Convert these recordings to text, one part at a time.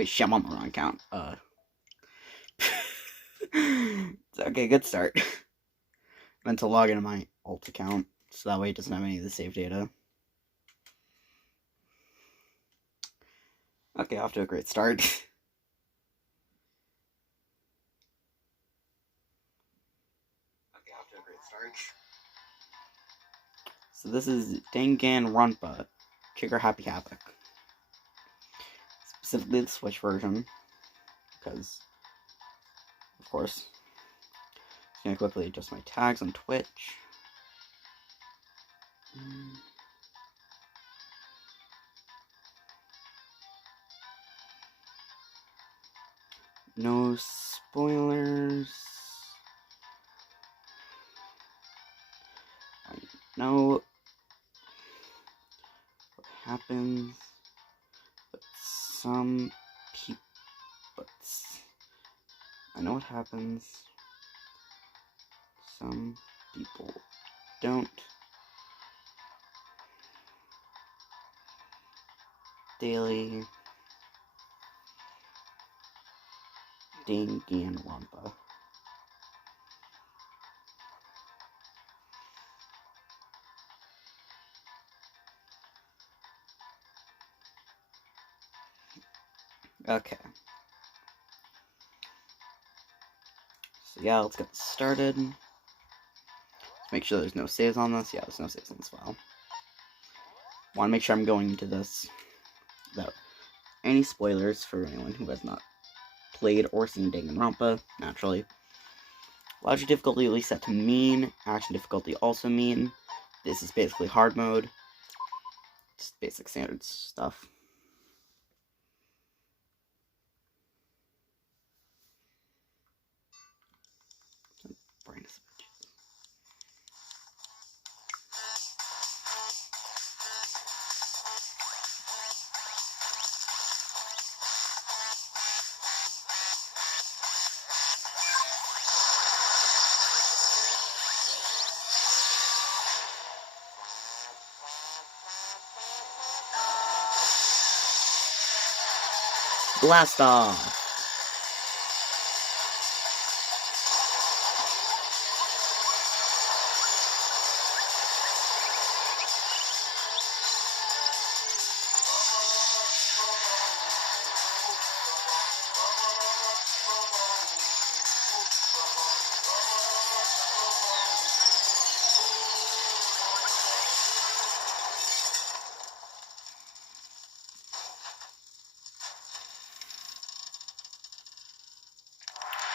Wait, shit, I'm on the wrong account. Okay, good start. Meant to log into my alt account, so that way it doesn't have any of the save data. Okay, off to a great start. So this is Danganronpa, Trigger Happy Havoc. Specifically the Switch version, because, of course, I'm gonna quickly adjust my tags on Twitch. No spoilers. I know what happens, but some people. I know what happens. Some people don't. Daily Danganronpa. Okay. So yeah, let's get started. Let's make sure there's no saves on this. Yeah, there's no saves on this file. Want to make sure I'm going into this without any spoilers for anyone who has not played or seen Danganronpa, naturally. Logic difficulty at least set to mean. Action difficulty also mean. This is basically hard mode. Just basic standard stuff. Brightness. Blast off!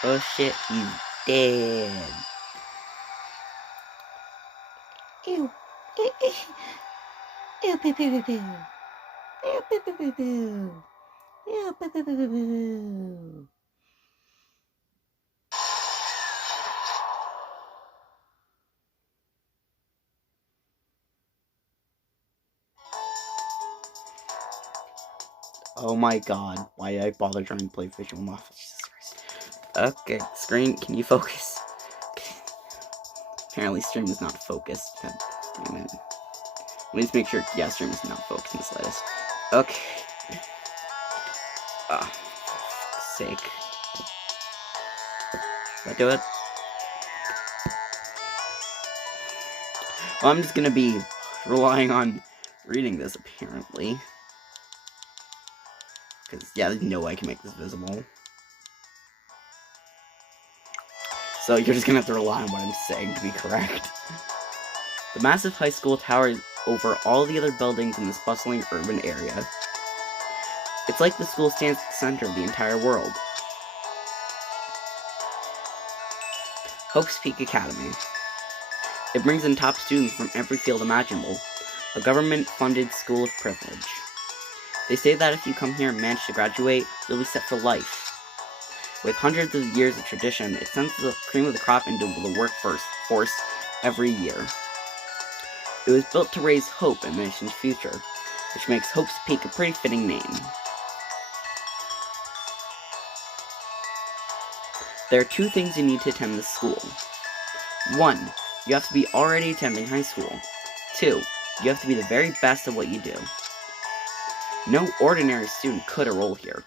Oh shit, he's dead. Ew. Ew, pew, pew, pew, pew. Ew, pew, pew, pew, pew. Ew, pew, pew, pew, pew, pew. Oh my god, why did I bother trying to play visual novel? Jesus Christ. Okay, screen, can you focus? Apparently stream is not focused. Let me just make sure, yeah, stream is not focused in the slightest. Okay. For fuck's sake. Did I do it? Well, I'm just gonna be relying on reading this, apparently. Because, yeah, there's no way I can make this visible. So you're just gonna have to rely on what I'm saying to be correct. The massive high school towers over all the other buildings in this bustling urban area. It's like the school stands at the center of the entire world. Hope's Peak Academy. It brings in top students from every field imaginable. A government-funded school of privilege. They say that if you come here and manage to graduate, you'll be set for life. With hundreds of years of tradition, it sends the cream of the crop into the workforce every year. It was built to raise hope in the nation's future, which makes Hope's Peak a pretty fitting name. There are two things you need to attend this school. 1. You have to be already attending high school. 2. You have to be the very best at what you do. No ordinary student could enroll here.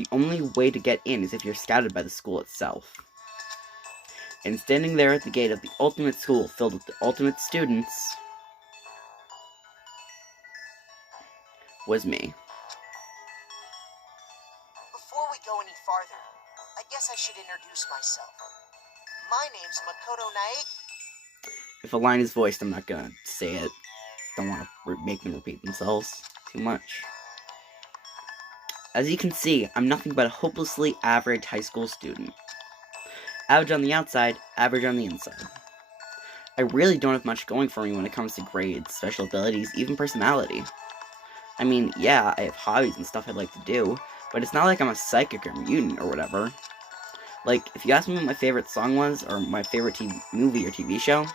The only way to get in is if you're scouted by the school itself. And standing there at the gate of the ultimate school filled with the ultimate students was me. Before we go any farther, I guess I should introduce myself. My name's Makoto Naegi. If a line is voiced, I'm not gonna say it. Don't want to make them repeat themselves too much. As you can see, I'm nothing but a hopelessly average high school student. Average on the outside, average on the inside. I really don't have much going for me when it comes to grades, special abilities, even personality. I mean, yeah, I have hobbies and stuff I'd like to do, but it's not like I'm a psychic or mutant or whatever. Like, if you asked me what my favorite song was, or my favorite movie or TV show,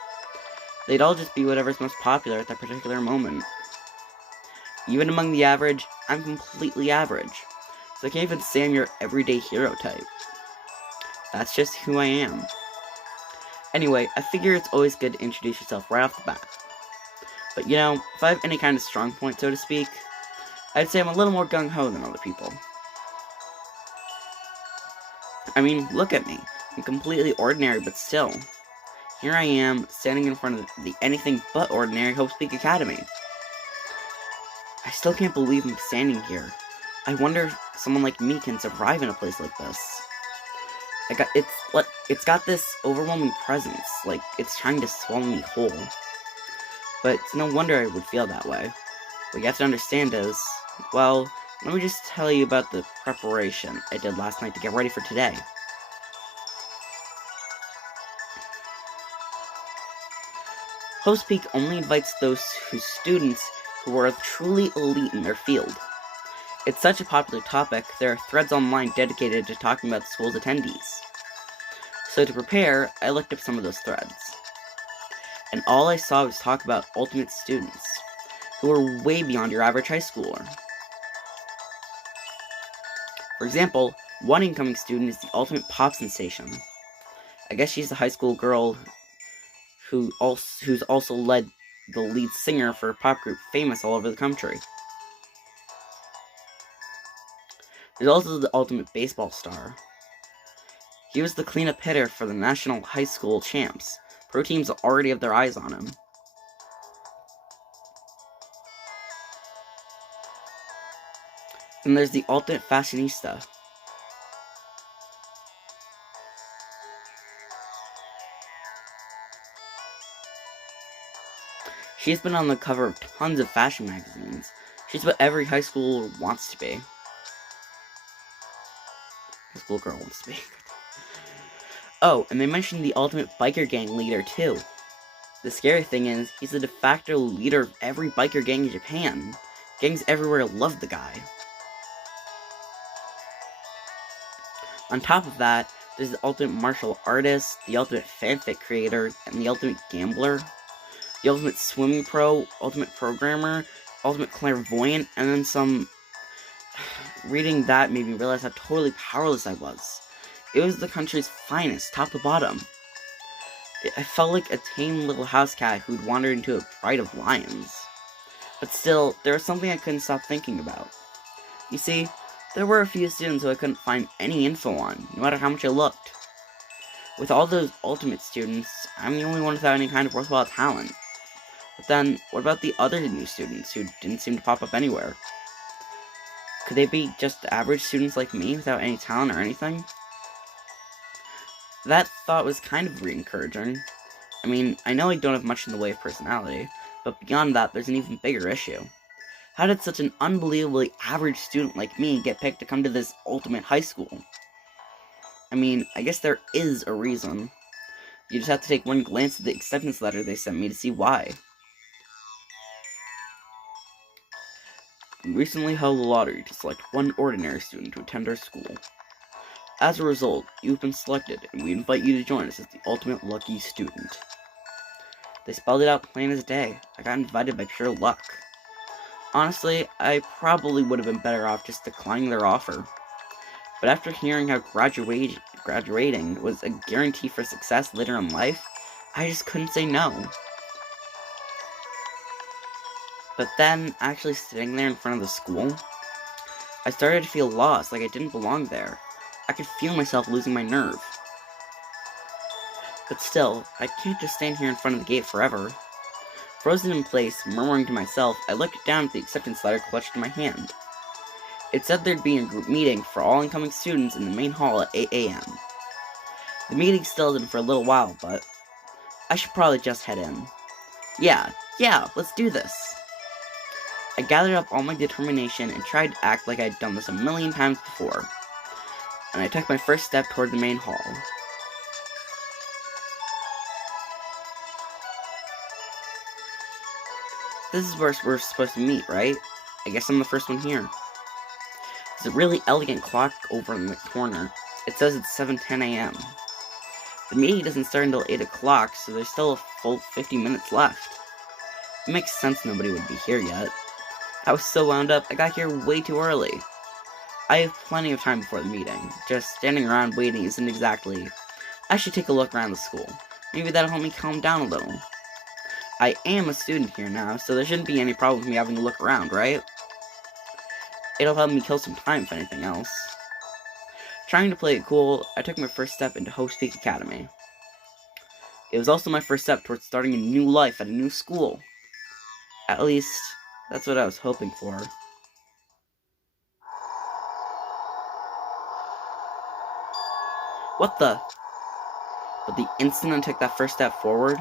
they'd all just be whatever's most popular at that particular moment. Even among the average, I'm completely average, so I can't even say I'm your everyday hero type. That's just who I am. Anyway, I figure it's always good to introduce yourself right off the bat. But you know, if I have any kind of strong point, so to speak, I'd say I'm a little more gung-ho than other people. I mean, look at me. I'm completely ordinary, but still. Here I am, standing in front of the anything but ordinary Hope Peak Academy. I still can't believe I'm standing here. I wonder if someone like me can survive in a place like this. It's got this overwhelming presence, like it's trying to swallow me whole. But it's no wonder I would feel that way. What you have to understand is, well, let me just tell you about the preparation I did last night to get ready for today. Host Peak only invites those students who are truly elite in their field. It's such a popular topic, there are threads online dedicated to talking about the school's attendees. So to prepare, I looked up some of those threads. And all I saw was talk about ultimate students, who are way beyond your average high schooler. For example, one incoming student is the ultimate pop sensation. I guess she's the high school girl who's also led the lead singer for a pop group famous all over the country. There's also the ultimate baseball star. He was the cleanup hitter for the national high school champs. Pro teams already have their eyes on him. And there's the ultimate fashionista. She's been on the cover of tons of fashion magazines. She's what every high schooler wants to be. High school girl wants to be. Oh, and they mentioned the ultimate biker gang leader too. The scary thing is, he's the de facto leader of every biker gang in Japan. Gangs everywhere love the guy. On top of that, there's the ultimate martial artist, the ultimate fanfic creator, and the ultimate gambler. The ultimate swimming pro, ultimate programmer, ultimate clairvoyant, and then some. Reading that made me realize how totally powerless I was. It was the country's finest, top to bottom. I felt like a tame little house cat who'd wandered into a pride of lions. But still, there was something I couldn't stop thinking about. You see, there were a few students who I couldn't find any info on, no matter how much I looked. With all those ultimate students, I'm the only one without any kind of worthwhile talent. But then, what about the other new students who didn't seem to pop up anywhere? Could they be just average students like me without any talent or anything? That thought was kind of re-encouraging. I mean, I know I don't have much in the way of personality, but beyond that, there's an even bigger issue. How did such an unbelievably average student like me get picked to come to this ultimate high school? I mean, I guess there is a reason. You just have to take one glance at the acceptance letter they sent me to see why. We recently held a lottery to select one ordinary student to attend our school. As a result, you've been selected, and we invite you to join us as the ultimate lucky student. They spelled it out plain as day. I got invited by pure luck. Honestly, I probably would have been better off just declining their offer. But after hearing how graduating was a guarantee for success later in life, I just couldn't say no. But then, actually sitting there in front of the school, I started to feel lost, like I didn't belong there. I could feel myself losing my nerve. But still, I can't just stand here in front of the gate forever. Frozen in place, murmuring to myself, I looked down at the acceptance letter clutched in my hand. It said there'd be a group meeting for all incoming students in the main hall at 8 a.m. The meeting still in for a little while, but I should probably just head in. Yeah, let's do this. I gathered up all my determination and tried to act like I'd done this a million times before. And I took my first step toward the main hall. This is where we're supposed to meet, right? I guess I'm the first one here. There's a really elegant clock over in the corner. It says it's 7:10 a.m. The meeting doesn't start until 8 o'clock, so there's still a full 50 minutes left. It makes sense nobody would be here yet. I was so wound up, I got here way too early. I have plenty of time before the meeting. Just standing around waiting isn't exactly... I should take a look around the school. Maybe that'll help me calm down a little. I am a student here now, so there shouldn't be any problem with me having to look around, right? It'll help me kill some time, if anything else. Trying to play it cool, I took my first step into Havoc Academy. It was also my first step towards starting a new life at a new school. At least, that's what I was hoping for. What the? But the instant I took that first step forward,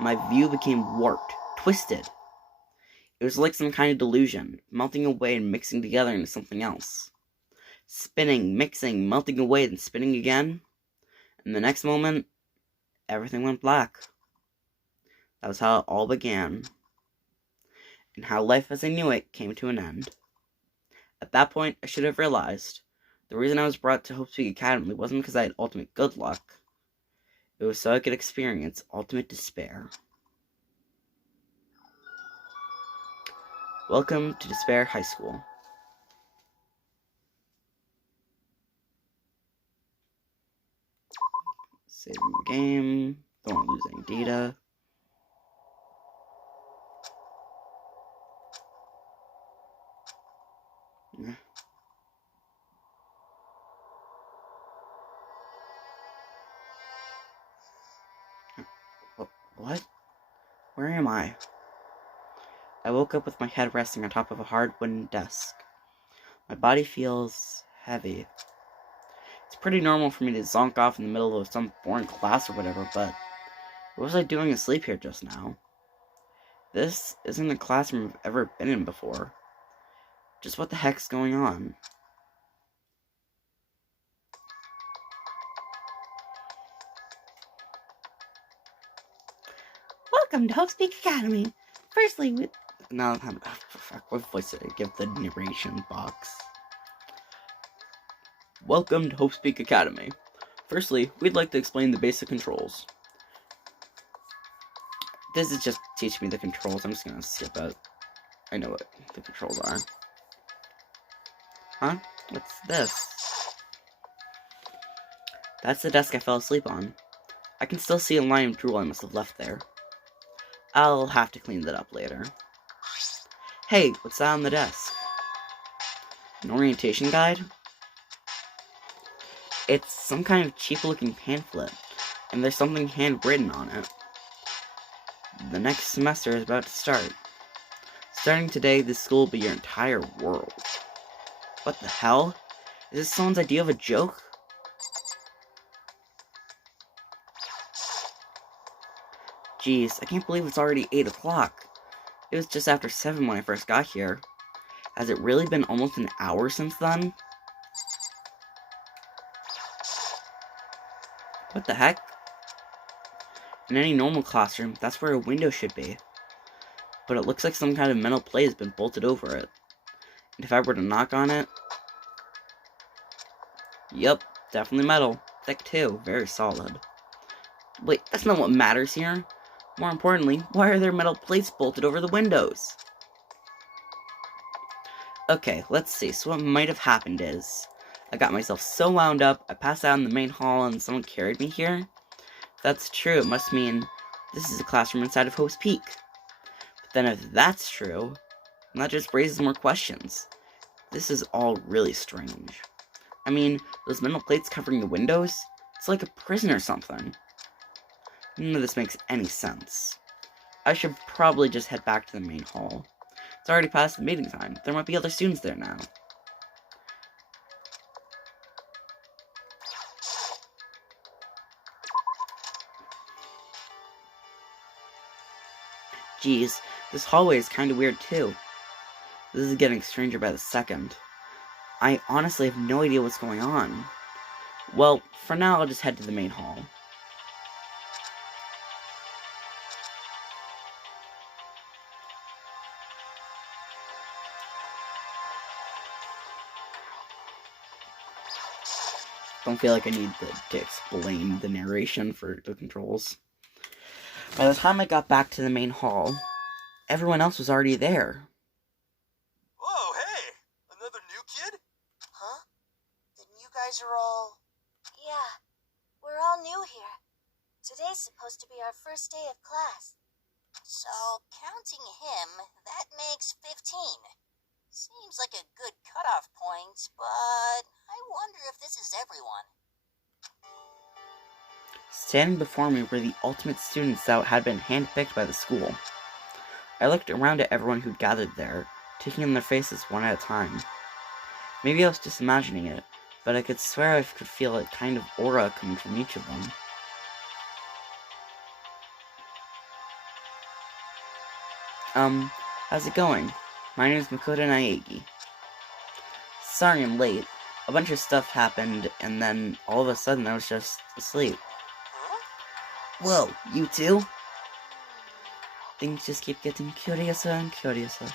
my view became warped, twisted. It was like some kind of delusion, melting away and mixing together into something else. Spinning, mixing, melting away, then spinning again. And the next moment, everything went black. That was how it all began. And how life as I knew it came to an end. At that point, I should have realized the reason I was brought to Havoc Academy wasn't because I had ultimate good luck. It was so I could experience ultimate despair. Welcome to Despair High School. Saving the game. Don't want to lose any data. What? Where am I? I woke up with my head resting on top of a hard wooden desk. My body feels heavy. It's pretty normal for me to zonk off in the middle of some boring class or whatever, but what was I doing asleep here just now? This isn't a classroom I've ever been in before. Just what the heck's going on? Welcome to Havoc Academy. Firstly, no, what voice did I give the narration box? Welcome to Havoc Academy. Firstly, we'd like to explain the basic controls. This is just teaching me the controls. I'm just gonna skip out. I know what the controls are. Huh? What's this? That's the desk I fell asleep on. I can still see a line of drool I must have left there. I'll have to clean that up later. Hey, what's that on the desk? An orientation guide? It's some kind of cheap-looking pamphlet, and there's something handwritten on it. The next semester is about to start. Starting today, this school will be your entire world. What the hell? Is this someone's idea of a joke? Jeez, I can't believe it's already 8 o'clock. It was just after 7 when I first got here. Has it really been almost an hour since then? What the heck? In any normal classroom, that's where a window should be. But it looks like some kind of metal plate has been bolted over it. And if I were to knock on it... Yep, definitely metal. Thick too, very solid. Wait, that's not what matters here. More importantly, why are there metal plates bolted over the windows? Okay, let's see. So what might have happened is, I got myself so wound up, I passed out in the main hall and someone carried me here. If that's true, it must mean this is a classroom inside of Havoc Peak. But then if that's true, then that just raises more questions. This is all really strange. I mean, those metal plates covering the windows? It's like a prison or something. None of this makes any sense. I should probably just head back to the main hall. It's already past the meeting time. There might be other students there now. Geez, this hallway is kinda weird too. This is getting stranger by the second. I honestly have no idea what's going on. Well, for now I'll just head to the main hall. Don't feel like I need to explain the narration for the controls. By the time I got back to the main hall, everyone else was already there. Whoa, hey! Another new kid? Huh? Then you guys are all... Yeah, we're all new here. Today's supposed to be our first day of class. So, counting him, that makes 15. Seems like a good cutoff point, but I wonder if this is everyone. Standing before me were the ultimate students that had been handpicked by the school. I looked around at everyone who'd gathered there, taking in their faces one at a time. Maybe I was just imagining it, but I could swear I could feel a kind of aura coming from each of them. How's it going? My name is Makoto Naegi. Sorry I'm late. A bunch of stuff happened, and then all of a sudden I was just asleep. Whoa, you too? Things just keep getting curiouser and curiouser.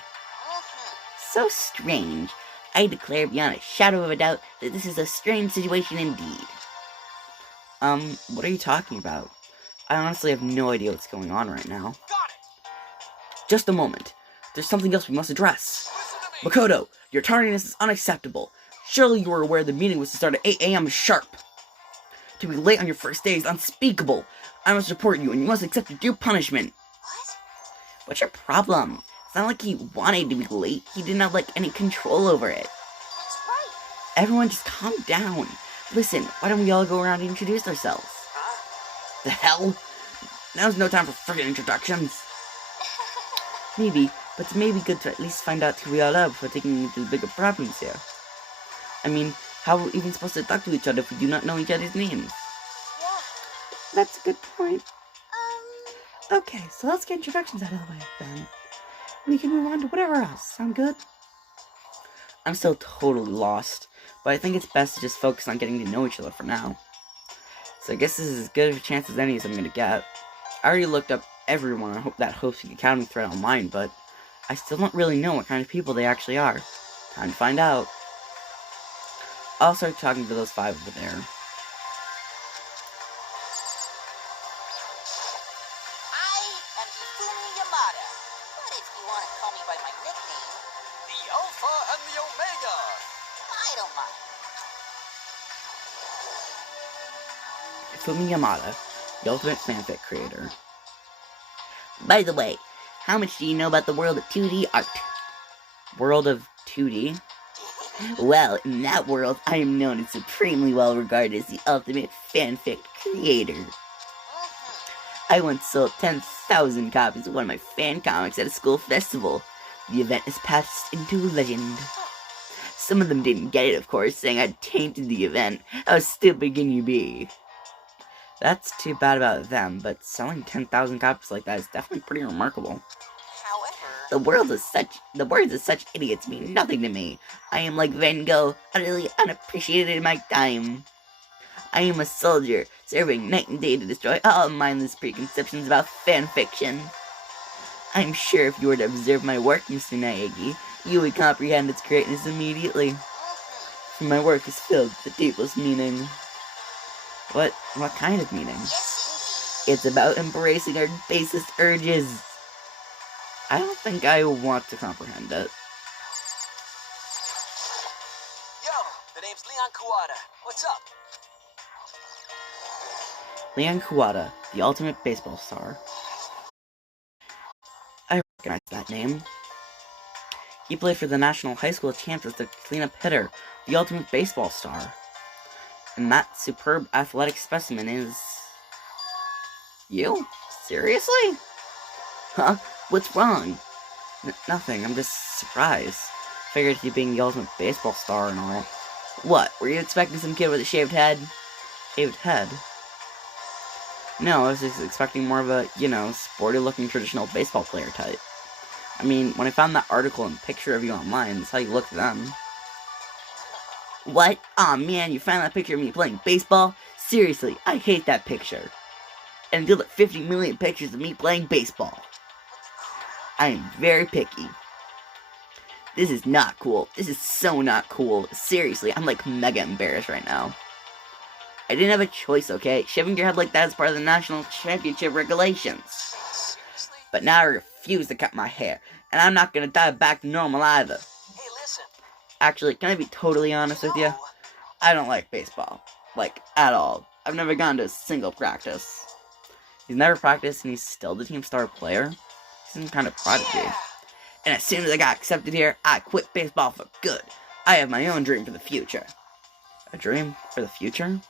So strange. I declare beyond a shadow of a doubt that this is a strange situation indeed. What are you talking about? I honestly have no idea what's going on right now. Got it! Just a moment. There's something else we must address. Makoto, your tardiness is unacceptable. Surely you were aware the meeting was to start at 8 a.m. sharp. To be late on your first day is unspeakable. I must report you, and you must accept your due punishment. What? What's your problem? It's not like he wanted to be late. He didn't have, any control over it. That's right. Everyone just calm down. Listen, why don't we all go around and introduce ourselves? Huh? The hell? Now's no time for friggin' introductions. Maybe, but it's maybe good to at least find out who we all are before taking into the bigger problems here. I mean, how are we even supposed to talk to each other if we do not know each other's names? Yeah, That's a good point. Okay, so let's get introductions out of the way then. We can move on to whatever else. Sound good? I'm still totally lost, but I think it's best to just focus on getting to know each other for now. So I guess this is as good of a chance as any as I'm gonna get. I already looked up everyone that hosts the Academy thread online, but I still don't really know what kind of people they actually are. Time to find out. I'll start talking to those 5 over there. I am Hifumi Yamada, but if you want to call me by my nickname, The Alpha and the Omega! I don't mind. Fumi Yamada, the ultimate fanfic creator. By the way, how much do you know about the world of 2D art? World of 2D? Well, in that world, I am known as supremely well regarded as the ultimate fanfic creator. I once sold 10,000 copies of one of my fan comics at a school festival. The event has passed into legend. Some of them didn't get it, of course, saying I'd tainted the event. How stupid can you be? That's too bad about them, but selling 10,000 copies like that is definitely pretty remarkable. However, The words of such idiots mean nothing to me. I am like Van Gogh, utterly unappreciated in my time. I am a soldier, serving night and day to destroy all mindless preconceptions about fanfiction. I'm sure if you were to observe my work, Mr. Naegi, you would comprehend its greatness immediately. For my work is filled with the deepest meaning. What kind of meaning? yes, It's about embracing our basest urges. I don't think I want to comprehend it. Yo, the name's Leon Kawada. What's up? Leon Kawada, the ultimate baseball star. I recognize that name. He played for the national high school champs as the cleanup hitter, the ultimate baseball star. And that superb athletic specimen is... you? Seriously? Huh? What's wrong? Nothing, I'm just surprised. Figured you being the ultimate baseball star and all. What, were you expecting some kid with a shaved head? Shaved head? No, I was just expecting more of a, sporty-looking traditional baseball player type. I mean, when I found that article and picture of you online, that's how you looked then. What? Aw, man, you found that picture of me playing baseball? Seriously, I hate that picture. And until 50 million pictures of me playing baseball. I am very picky. This is not cool. This is so not cool. Seriously, I'm like mega embarrassed right now. I didn't have a choice, okay? Shaving your head like that is part of the national championship regulations. Seriously? But now I refuse to cut my hair, and I'm not gonna dye back to normal either. Hey, listen. Actually, can I be totally honest with you? No. I don't like baseball. Like, at all. I've never gone to a single practice. He's never practiced, and he's still the team star player. He's some kind of prodigy. Yeah. And as soon as I got accepted here, I quit baseball for good. I have my own dream for the future. A dream for the future?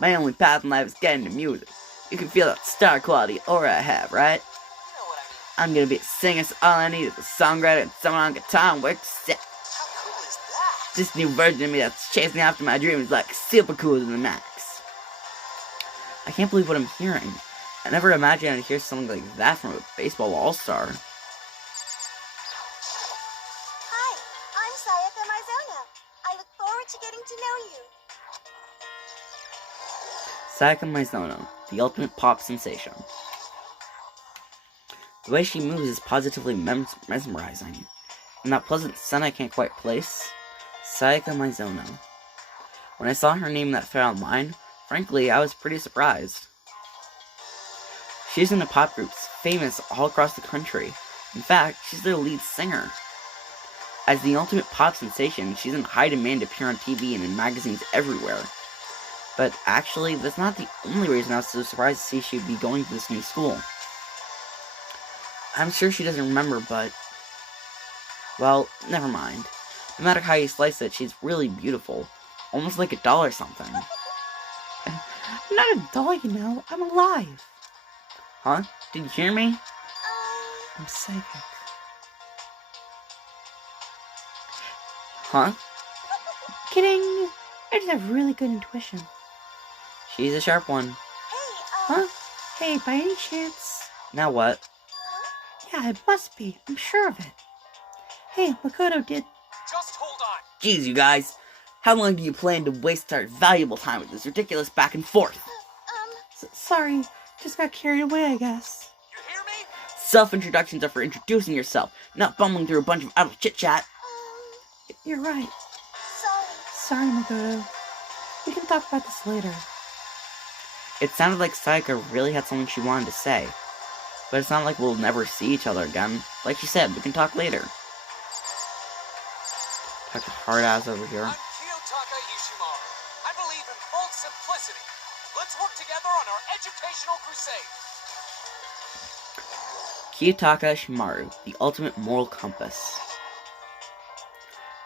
My only path in life is getting into music. You can feel that star quality aura I have, right? You know what I mean. I'm gonna be a singer, so all I need is a songwriter and someone on guitar and work set. How cool is that? This new version of me that's chasing after my dream is like super cool to the max. I can't believe what I'm hearing. I never imagined I'd hear something like that from a baseball all-star. Hi, I'm Sayaka Mizono. I look forward to getting to know you. Sayaka Mizono, the ultimate pop sensation. The way she moves is positively mesmerizing. And that pleasant scent I can't quite place. Sayaka Mizono. When I saw her name that fell online, frankly, I was pretty surprised. She's in the pop groups, famous all across the country. In fact, she's their lead singer. As the ultimate pop sensation, she's in high demand to appear on TV and in magazines everywhere. But actually, that's not the only reason I was so surprised to see she'd be going to this new school. I'm sure she doesn't remember, but... well, never mind. No matter how you slice it, she's really beautiful. Almost like a doll or something. I'm not a doll, you know. I'm alive. Huh? Did you hear me? I'm psychic. Huh? Kidding. I just have really good intuition. She's a sharp one. Hey, Huh? Hey, by any chance... now what? Yeah, it must be. I'm sure of it. Hey, Makoto did... Just hold on. Jeez, you guys. How long do you plan to waste our valuable time with this ridiculous back and forth? Sorry. Just got carried away, I guess. You hear me? Self-introductions are for introducing yourself, not bumbling through a bunch of idle chit-chat. You're right. sorry. Sorry, Makoto. We can talk about this later. It sounded like Sayaka really had something she wanted to say. But it's not like we'll never see each other again. Like she said, we can talk later. Talk to hard ass over here. I'm Kiyotaka Ishimaru. I believe in full simplicity. Let's work together on our educational crusade. Kiyotaka Ishimaru, the ultimate moral compass.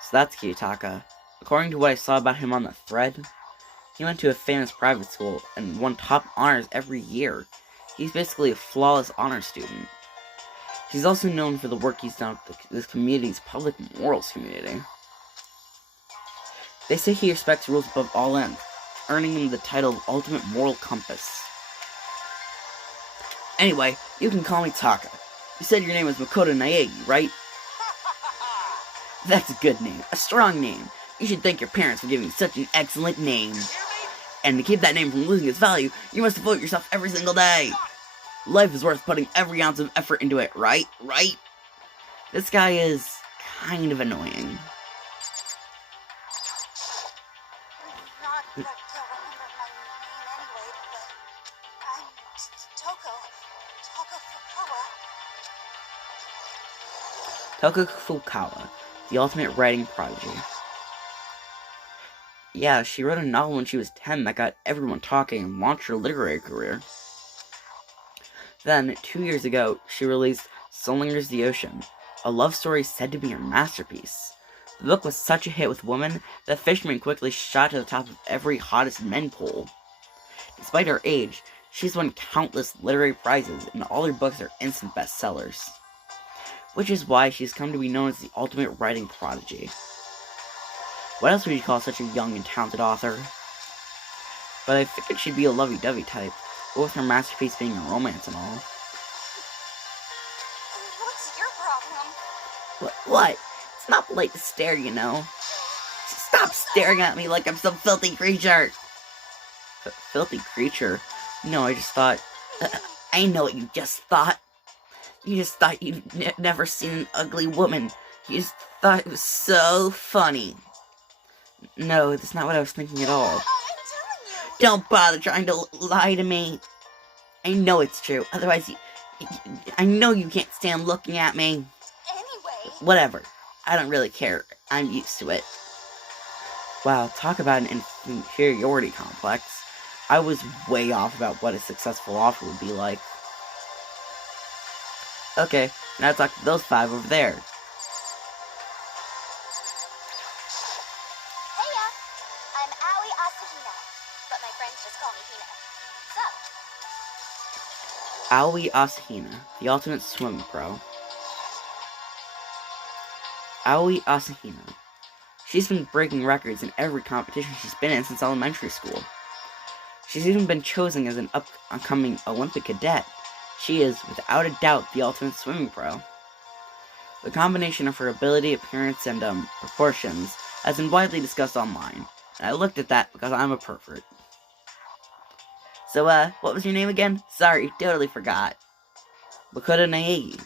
So that's Kiyotaka. According to what I saw about him on the thread, he went to a famous private school and won top honors every year. He's basically a flawless honor student. He's also known for the work he's done with this community's public morals community. They say he respects rules above all ends, earning him the title of Ultimate Moral Compass. Anyway, you can call me Taka. You said your name was Makoto Naegi, right? That's a good name, a strong name. You should thank your parents for giving you such an excellent name. And to keep that name from losing its value, you must devote yourself every single day. Life is worth putting every ounce of effort into it, right? Right? This guy is kind of annoying. Not that you'll remember my name anyway, but I'm Toko. Toko Fukawa, the ultimate writing prodigy. Yeah, she wrote a novel when she was 10 that got everyone talking and launched her literary career. Then, 2 years ago, she released Soul Lingers the Ocean, a love story said to be her masterpiece. The book was such a hit with women that Fishman quickly shot to the top of every hottest men poll. Despite her age, she's won countless literary prizes, and all her books are instant bestsellers. Which is why she's come to be known as the ultimate writing prodigy. What else would you call such a young and talented author? But I figured she'd be a lovey-dovey type, with her masterpiece being a romance and all. What's your problem? What? It's not polite to stare, you know. Stop staring at me like I'm some filthy creature! Filthy creature? No, I just thought... I know what you just thought. You just thought you'd never seen an ugly woman. You just thought it was so funny. No, that's not what I was thinking at all. I'm telling you. Don't bother trying to lie to me. I know it's true. Otherwise, I know you can't stand looking at me. Anyway. Whatever. I don't really care. I'm used to it. Wow, talk about an inferiority complex. I was way off about what a successful offer would be like. Okay, now talk to those 5 over there. Heya, I'm Aoi Asahina, but my friends just call me Hina. Aoi So, Asahina, the ultimate swimming pro. Aoi Asahina. She's been breaking records in every competition she's been in since elementary school. She's even been chosen as an upcoming Olympic cadet. She is, without a doubt, the ultimate swimming pro. The combination of her ability, appearance, and, proportions has been widely discussed online, and I looked at that because I'm a pervert. So, what was your name again? Sorry, totally forgot. Makoto Naegi.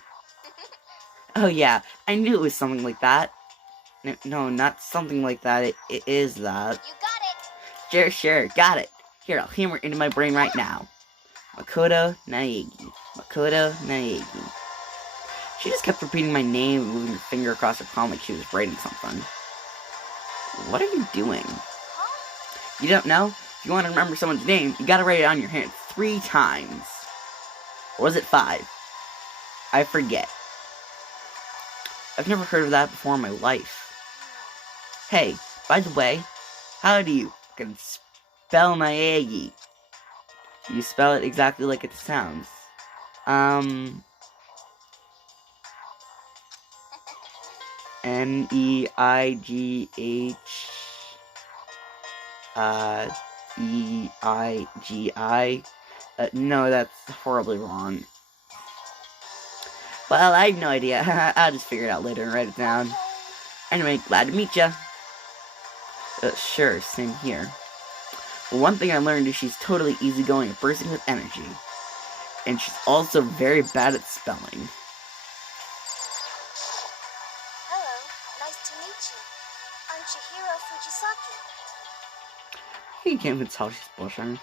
Oh yeah, I knew it was something like that. No, not something like that, it is that. you got it. Sure, got it. Here, I'll hammer it into my brain right now. Makoto Naegi. Makoto Naegi. She just kept repeating my name and moving her finger across her palm like she was writing something. What are you doing? Huh? You don't know? If you want to remember someone's name, you gotta write it on your hand 3 times. Or was it 5? I forget. I've never heard of that before in my life. Hey, by the way, how do you spell Naegi? You spell it exactly like it sounds. Neigh Eigi. No, that's horribly wrong. Well, I have no idea. I'll just figure it out later and write it down. Anyway, glad to meet ya. Sure, same here. Well, one thing I learned is she's totally easygoing and bursting with energy. And she's also very bad at spelling. Hello, nice to meet you. I'm Chihiro Fujisaki. You can't even tell she's bullshitting.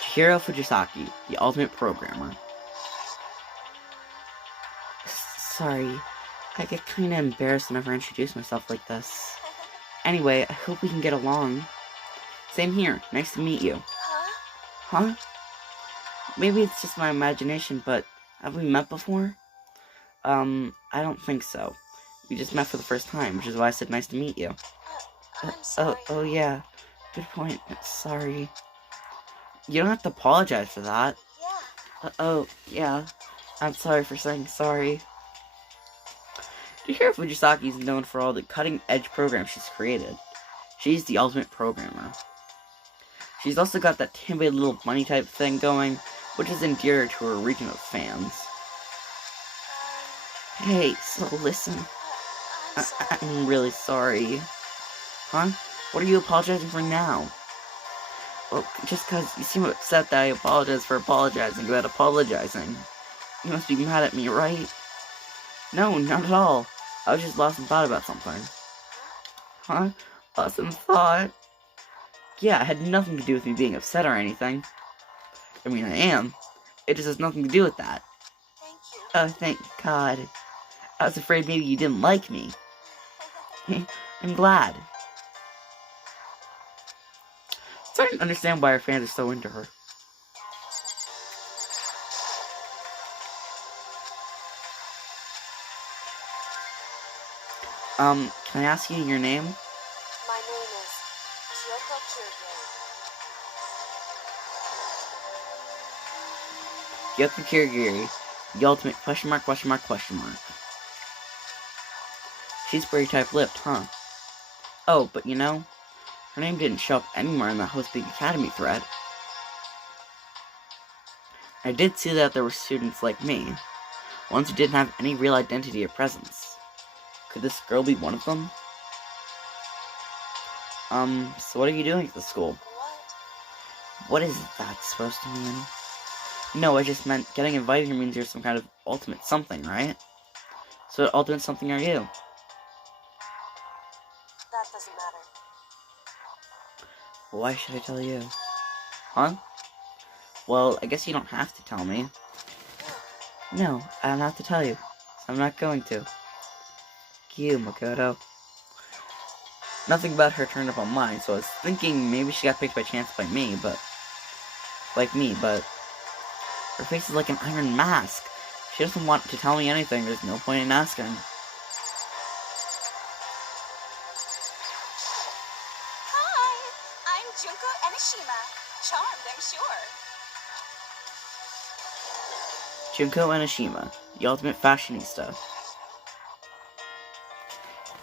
Chihiro Fujisaki, the ultimate programmer. Sorry, I get kinda embarrassed whenever I introduce myself like this. Anyway, I hope we can get along. Same here, nice to meet you. Huh? Maybe it's just my imagination, but have we met before? I don't think so. We just met for the first time, which is why I said nice to meet you. I'm sorry. Oh yeah. Good point. Sorry. You don't have to apologize for that. Yeah. Oh, yeah. I'm sorry for saying sorry. Chihiro Fujisaki is known for all the cutting-edge programs she's created. She's the ultimate programmer. She's also got that timid little bunny type thing going, which is endeared to her region of fans. Hey, so listen. I'm sorry. I'm really sorry. Huh? What are you apologizing for now? Well, just cause you seem upset that I apologize for apologizing without apologizing. You must be mad at me, right? No, not at all. I was just lost in thought about something. Huh? Lost in thought? Yeah, it had nothing to do with me being upset or anything. I mean, I am. It just has nothing to do with that. Thank you. Oh, thank God. I was afraid maybe you didn't like me. I'm glad. Starting to understand why her fans are so into her. Can I ask you your name? My name is Kyoko Kirigiri. Kyoko Kirigiri, the ultimate question mark, question mark, question mark. She's pretty tight-lipped, huh? Oh, but you know, her name didn't show up anywhere in the Host Big Academy thread. I did see that there were students like me, ones who didn't have any real identity or presence. Could this girl be one of them? So what are you doing at the school? What? What is that supposed to mean? No, I just meant getting invited here means you're some kind of ultimate something, right? So what ultimate something are you? That doesn't matter. Why should I tell you? Huh? Well, I guess you don't have to tell me. No, I don't have to tell you, so I'm not going to. You, Makoto. Nothing about her turned up on mine, so I was thinking maybe she got picked by chance by me, but... her face is like an iron mask. If she doesn't want to tell me anything, there's no point in asking. Hi, I'm Junko Enoshima. Charmed, I'm sure. Junko Enoshima, the ultimate fashionista.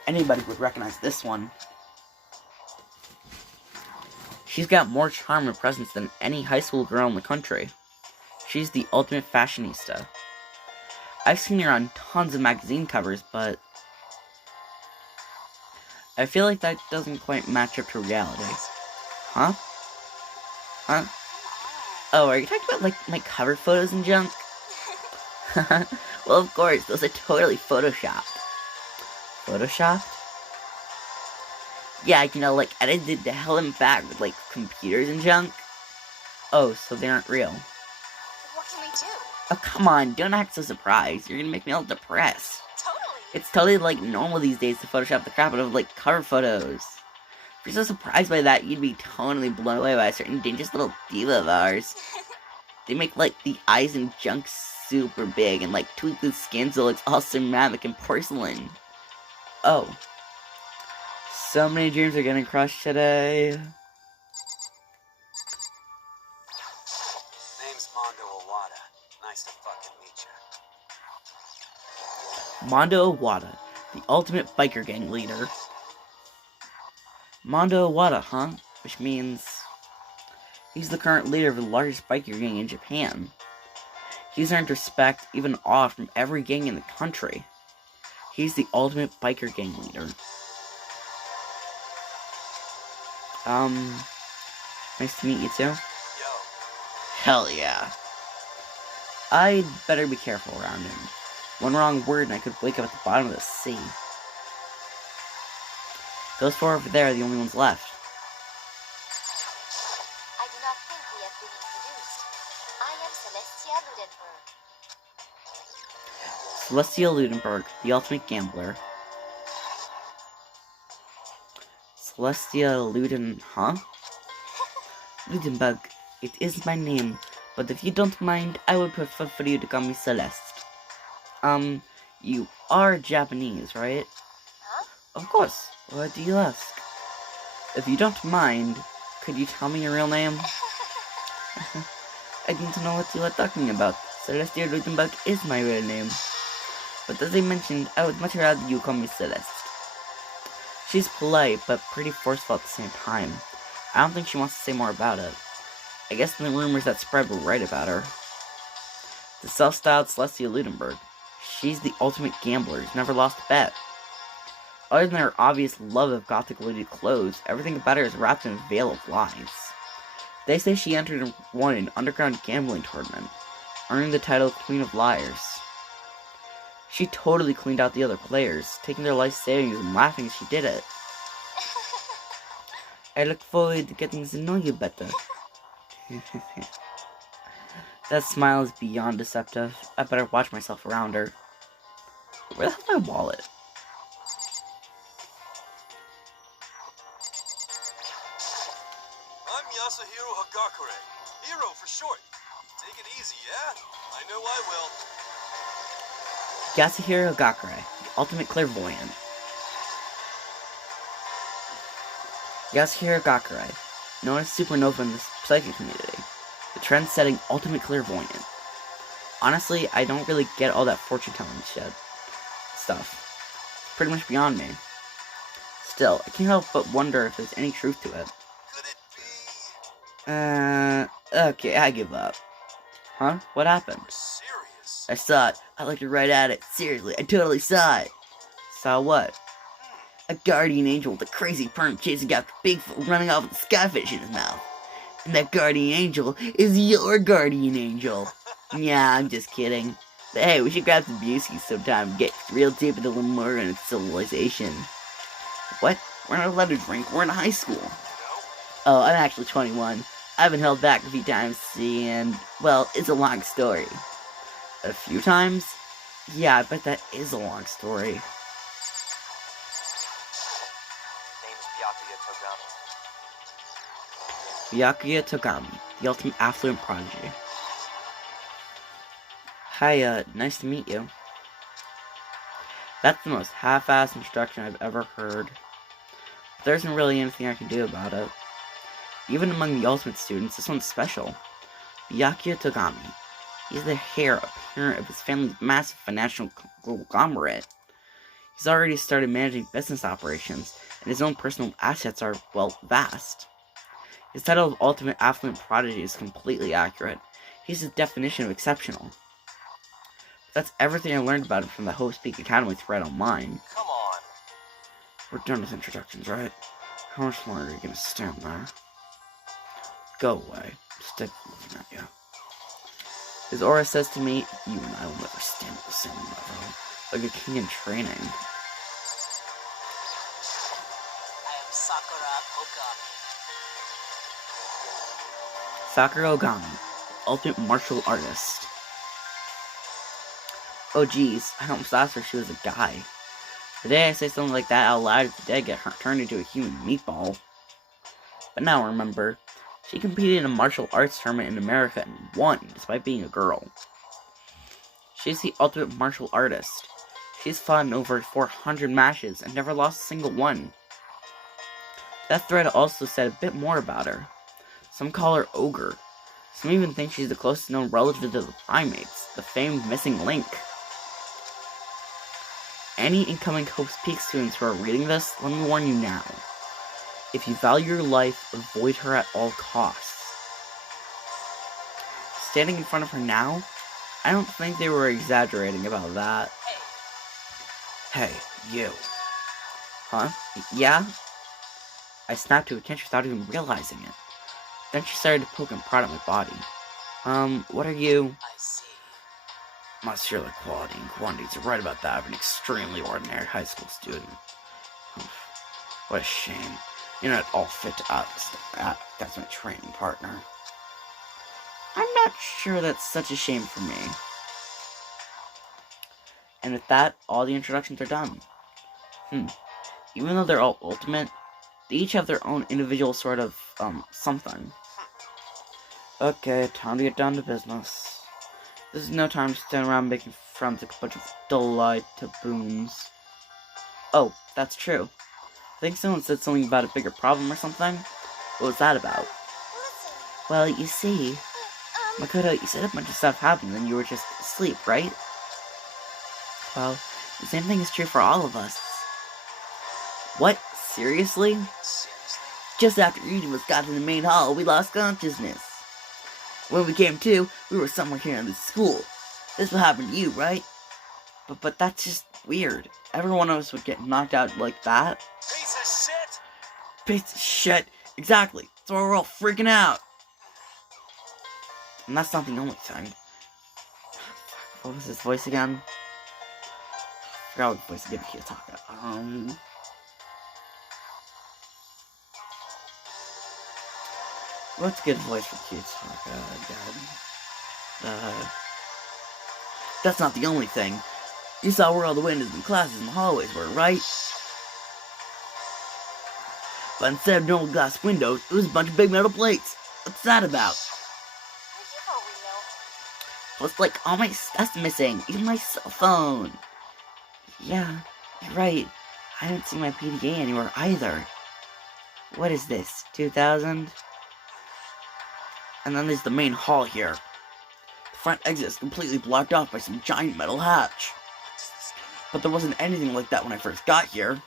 Anybody would recognize this one. She's got more charm and presence than any high school girl in the country. She's the ultimate fashionista. I've seen her on tons of magazine covers, but I feel like that doesn't quite match up to reality. Huh? Huh? Oh, are you talking about, like, my cover photos and junk? Well, of course, those are totally photoshopped. Photoshopped? Yeah, you know, like, edited the hell and back with, like, computers and junk. Oh, so they aren't real. What can we do? Oh, come on, don't act so surprised. You're gonna make me all depressed. Totally. It's totally, like, normal these days to Photoshop the crap out of, like, cover photos. If you're so surprised by that, you'd be totally blown away by a certain dangerous little diva of ours. They make, like, the eyes and junk super big and, like, tweak the skin so it's all ceramic and porcelain. Oh. So many dreams are getting crushed today. Name's Mondo Owada. Nice to fucking meet you. Mondo Owada, the ultimate biker gang leader. Mondo Owada, huh? Which means he's the current leader of the largest biker gang in Japan. He's earned respect, even awe, from every gang in the country. He's the ultimate biker gang leader. Nice to meet you too. Yo. Hell yeah. I'd better be careful around him. One wrong word and I could wake up at the bottom of the sea. Those four over there are the only ones left. I do not think we have been introduced. I am Celestia Ludenberg. Celestia Ludenberg, the ultimate gambler. Celestia huh? Ludenberg, it is my name, but if you don't mind, I would prefer for you to call me Celeste. You are Japanese, right? Huh? Of course. Why do you ask? If you don't mind, could you tell me your real name? I didn't know what you were talking about. Celestia Ludenberg is my real name. But as I mentioned, I would much rather you call me Celeste. She's polite, but pretty forceful at the same time. I don't think she wants to say more about it. I guess the rumors that spread were right about her. The self-styled Celestia Ludenberg. She's the ultimate gambler who's never lost a bet. Other than her obvious love of gothic-looted clothes, everything about her is wrapped in a veil of lies. They say she entered and won an underground gambling tournament, earning the title Queen of Liars. She totally cleaned out the other players, taking their life savings and laughing as she did it. I look forward to getting to know you better. That smile is beyond deceptive. I better watch myself around her. Where the hell's my wallet? I'm Yasuhiro Hagakure. Hero for short. Take it easy, yeah? I know I will. Yasuhiro Hagakure, the ultimate clairvoyant. Yasuhiro Gakurai, known as Supernova in the psychic community, the trend-setting ultimate clairvoyant. Honestly, I don't really get all that fortune-telling stuff. It's pretty much beyond me. Still, I can't help but wonder if there's any truth to it. Could it be? Okay, I give up. Huh? What happened? Serious? I saw it. I looked right at it. Seriously, I totally saw it. Saw what? A guardian angel with a crazy perm chasing after Bigfoot running off with a skyfish in his mouth. And that guardian angel is your guardian angel. Yeah, I'm just kidding. But hey, we should grab some Busey sometime and get real deep into Lemurian civilization. What? We're not allowed to drink. We're in high school. No? Oh, I'm actually 21. I've been held back a few times, see, and, well, it's a long story. A few times? Yeah, I bet that is a long story. Name's Byakuya Togami. Byakuya Togami, the ultimate affluent prodigy. Hi, nice to meet you. That's the most half-assed introduction I've ever heard. But there isn't really anything I can do about it. Even among the ultimate students, this one's special. Byakuya Togami. He's the heir apparent of his family's massive financial conglomerate. He's already started managing business operations, and his own personal assets are, well, vast. His title of ultimate affluent prodigy is completely accurate. He's the definition of exceptional. That's everything I learned about him from the Hope Peak Academy thread online. Come on. We're done with introductions, right? How much longer are you gonna stand there? Go away. Stick looking at you. His aura says to me, you and I will never stand at the same level. Like a king in training. I am Sakura Okami. Sakura Ogami, ultimate martial artist. Oh geez, I almost asked her if she was a guy. The day I say something like that out loud, the day I get turned into a human meatball. But now remember, she competed in a martial arts tournament in America and won, despite being a girl. She's the ultimate martial artist. She's fought in over 400 matches and never lost a single one. That thread also said a bit more about her. Some call her Ogre. Some even think she's the closest known relative to the primates, the famed missing link. Any incoming Hope's Peak students who are reading this, let me warn you now. If you value your life, avoid her at all costs. Standing in front of her now, I don't think they were exaggerating about that. Hey, you. Huh? Yeah? I snapped to attention without even realizing it. Then she started to poke and prod at my body. What are you? I see. Monsieur, the quality and quantities are right about that of an extremely ordinary high school student. What a shame. You're not all fit to act as my training partner. I'm not sure that's such a shame for me. And with that, all the introductions are done. Even though they're all ultimate, they each have their own individual sort of, something. Okay, time to get down to business. This is no time to stand around making friends like a bunch of dull-eyed taboons. Oh, that's true. I think someone said something about a bigger problem or something. What was that about? Listen, Well, you see, Makoto, you said a bunch of stuff happened and you were just asleep, right? Well, the same thing is true for all of us. What? Seriously? Just after each of us got to the main hall, we lost consciousness. When we came to, we were somewhere here in this school. This will happen to you, right? But that's just weird. Every one of us would get knocked out like that. Piece of shit! Piece of shit. Exactly. That's why we're all freaking out. And that's not the only thing. What was his voice again? I forgot what voice he gave Kiyotaka. What's a good voice for Kiyotaka again? That's not the only thing. You saw where all the windows and classes and hallways were, right? But instead of normal glass windows, it was a bunch of big metal plates. What's that about? are you for real? Plus, like, all my stuff's missing. Even my cell phone. Yeah, you're right. I haven't seen my PDA anywhere either. What is this, 2000? And then there's the main hall here. The front exit is completely blocked off by some giant metal hatch. But there wasn't anything like that when I first got here.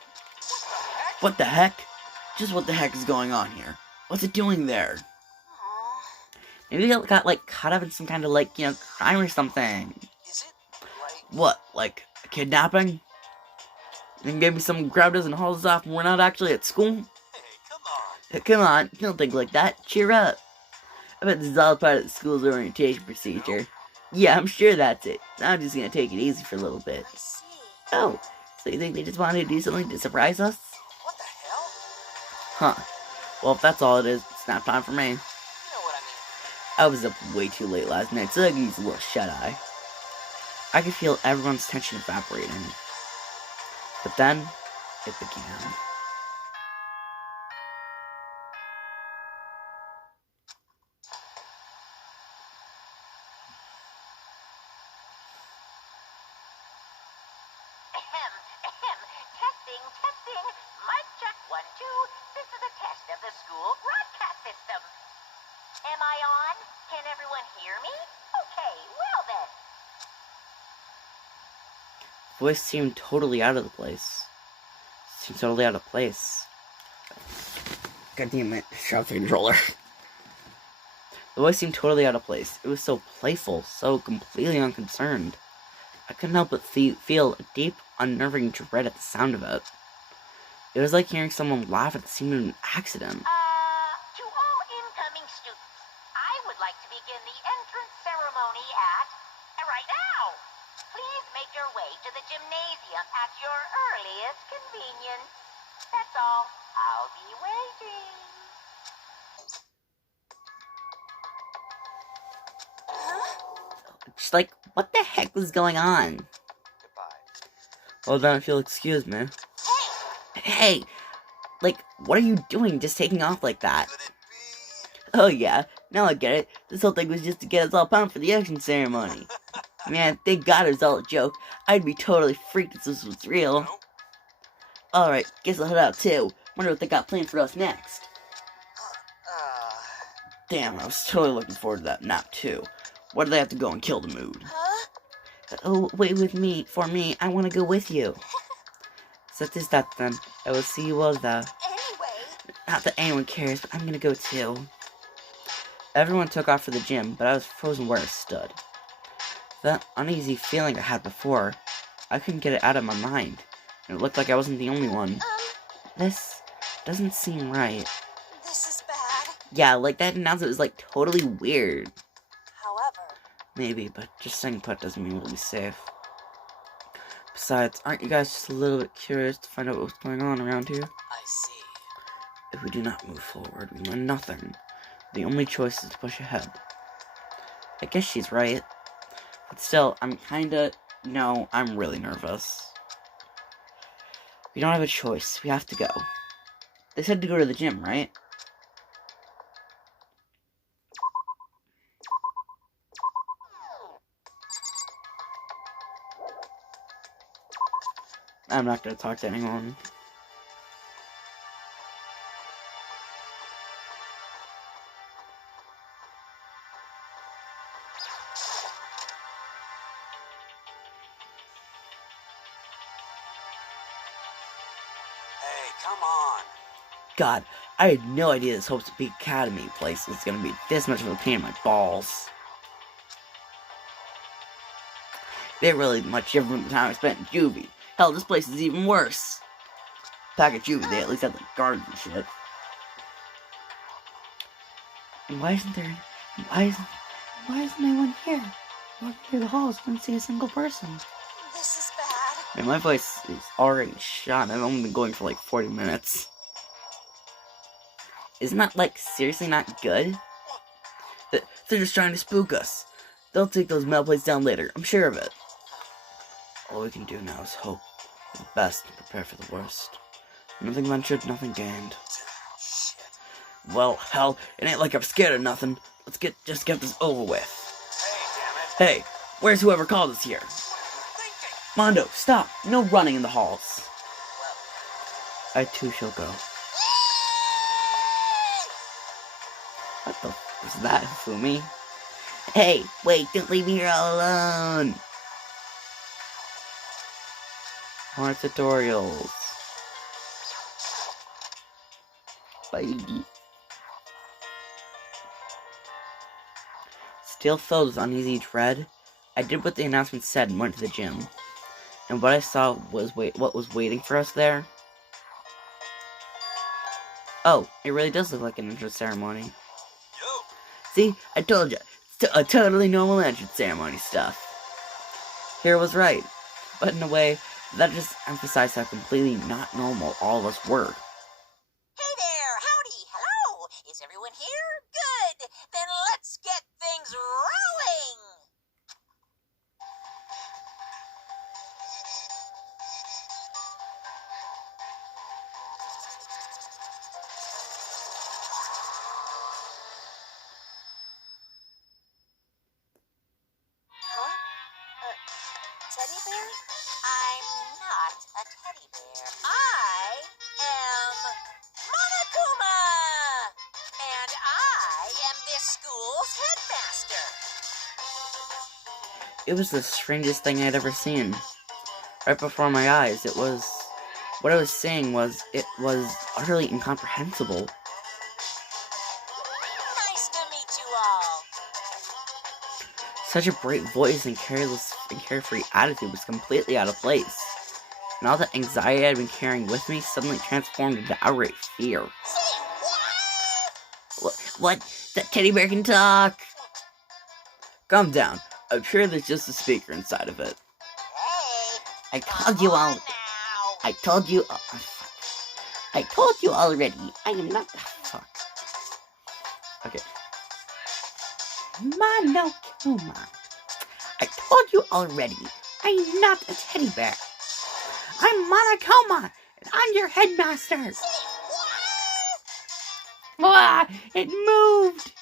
What the heck? Just what the heck is going on here? What's it doing there? Maybe it got, like, caught up in some kind of, like, you know, crime or something. Is it like... What, like, a kidnapping? And maybe someone grabbed us and hauled us off and we're not actually at school? Hey, come on. Come on, don't think like that. Cheer up. I bet this is all part of the school's orientation procedure. Yeah, I'm sure that's it. I'm just gonna take it easy for a little bit. I see. Oh, so you think they just wanted to do something to surprise us? What the hell? Huh. Well, if that's all it is, it's nap time for me. You know what I mean. I was up way too late last night, so I could use a little shut-eye. I could feel everyone's tension evaporating. But then, it began. Testing. Mic check 1, 2. This is a test of the school broadcast system. Am I on? Can everyone hear me? Okay, well then. Voice seemed totally out of the place. God damn it. Shut the controller. The voice seemed totally out of place. It was so playful, so completely unconcerned. I couldn't help but feel a deep, unnerving dread at the sound of it. It was like hearing someone laugh at the scene of an accident. To all incoming students, I would like to begin the entrance ceremony at... right now! Please make your way to the gymnasium at your earliest convenience. That's all. I'll be waiting. Just like, what the heck was going on? Goodbye. Hold on, if you'll excuse me. Hey! Like, what are you doing just taking off like that? Could it be... Oh yeah, now I get it. This whole thing was just to get us all pumped for the action ceremony. Man, thank God it was all a joke. I'd be totally freaked if this was real. Nope. Alright, guess I'll head out too. Wonder what they got planned for us next. Damn, I was totally looking forward to that nap too. Why do they have to go and kill the mood? Huh? Oh, wait with me. For me, I want to go with you. Such is that then. I will see you all there. Anyway. Not that anyone cares, but I'm gonna go too. Everyone took off for the gym, but I was frozen where I stood. That uneasy feeling I had before, I couldn't get it out of my mind. And it looked like I wasn't the only one. This doesn't seem right. This is bad. Yeah, like that announcement was like totally weird. However, Maybe, but just staying put doesn't mean we'll be safe. Besides, aren't you guys just a little bit curious to find out what's going on around here? I see. If we do not move forward, we learn nothing. The only choice is to push ahead. I guess she's right. But still, I'm I'm really nervous. We don't have a choice. We have to go. They said to go to the gym, right? I'm not gonna talk to anyone. Hey, come on. God, I had no idea this Hope's Peak Academy place was gonna be this much of a pain in my balls. They really much different from the time I spent in juvie. Hell, this place is even worse. Back at juvie, they at least had like gardens and shit. And why isn't anyone here? Walking through the halls, I didn't see a single person. this is bad. Man, my voice is already shot. I've only been going for like 40 minutes. Isn't that, like, seriously not good? They're just trying to spook us. They'll take those metal plates down later, I'm sure of it. All we can do now is hope for the best and prepare for the worst. Nothing ventured, nothing gained. Shit. Well, hell, it ain't like I'm scared of nothing. Let's just get this over with. Hey, damn it. Hey, where's whoever called us here? What are you thinking? Mondo, stop! No running in the halls. I too shall go. What the f is that, Fumi? Hey, wait, don't leave me here all alone! More tutorials. Bye. Still filled with uneasy dread, I did what the announcement said and went to the gym. And what I saw was what was waiting for us there. Oh, it really does look like an entrance ceremony. Yo. See, I told you, it's a totally normal entrance ceremony stuff. Hero was right, but in a way, that just emphasized how completely not normal all of us were. Hey there, howdy, hello. Is everyone here? Good. Then let's get things rolling. Huh? Teddy bear? I'm not a teddy bear. I am Monokuma! And I am this school's headmaster. It was the strangest thing I'd ever seen. Right before my eyes, it was... What I was seeing was... It was utterly incomprehensible. Nice to meet you all. Such a bright voice and careless and carefree attitude was completely out of place. And all the anxiety I'd been carrying with me suddenly transformed into outright fear. Say what? What? That teddy bear can talk! Calm down. I'm sure there's just a speaker inside of it. Hey, I told you all. now. I told you. I told you already. I am not. Fuck. Okay. Monokuma. I told you already. I am not a teddy bear. I'm Monokuma, and I'm your headmaster. Ah, it moved.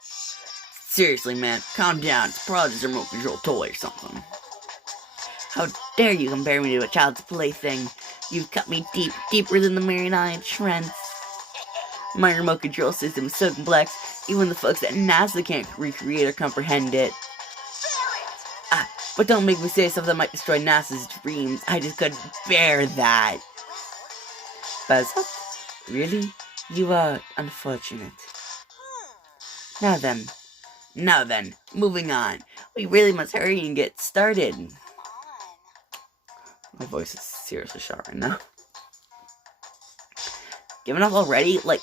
Seriously, man, calm down. It's probably just a remote control toy or something. How dare you compare me to a child's plaything? You've cut me deep, deeper than the Marian Trench. My remote control system is so complex, even the folks at NASA can't recreate or comprehend it. Ah, but don't make me say something that might destroy NASA's dreams. I just couldn't bear that. Buzz, really? You are unfortunate. Now then, moving on. We really must hurry and get started. My voice is seriously sharp right now. Giving up already? Like,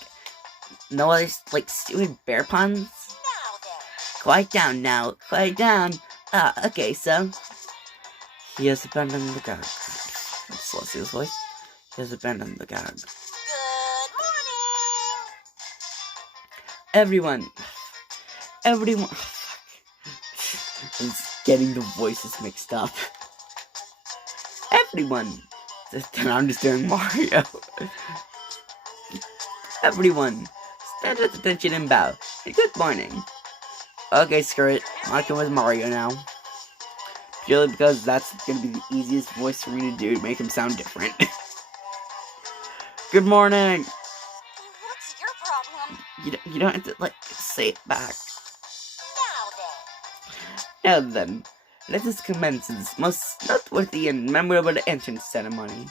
no other, like, stupid bear puns? Now then. Quiet down now. Quiet down. Ah, okay, so. He has abandoned the garden. Let's see his voice. He has abandoned the garden. Good morning. Everyone. I'm getting the voices mixed up. Everyone. I'm just doing Mario. Everyone. Stand at attention and bow. And good morning. Okay, screw it. I'll come with Mario now. Purely because that's gonna be the easiest voice for me to do to make him sound different. Good morning. What's your problem? You don't have to, like, say it back. Now Now then, let us commence this most noteworthy and memorable entrance ceremony.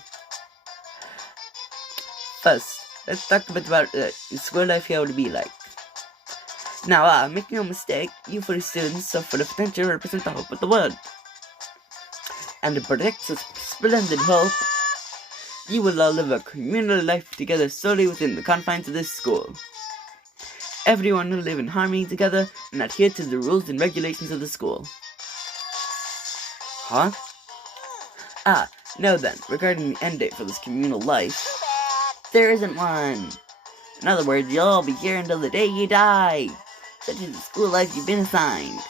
First, let's talk a bit about school life here would be like. Now, make no mistake, you for the students so for the potential represent the hope of the world. And to protect such splendid hope, you will all live a communal life together solely within the confines of this school. Everyone will live in harmony together and adhere to the rules and regulations of the school. Huh? Ah, now then, regarding the end date for this communal life, there isn't one. In other words, you'll all be here until the day you die. Such is the school life you've been assigned.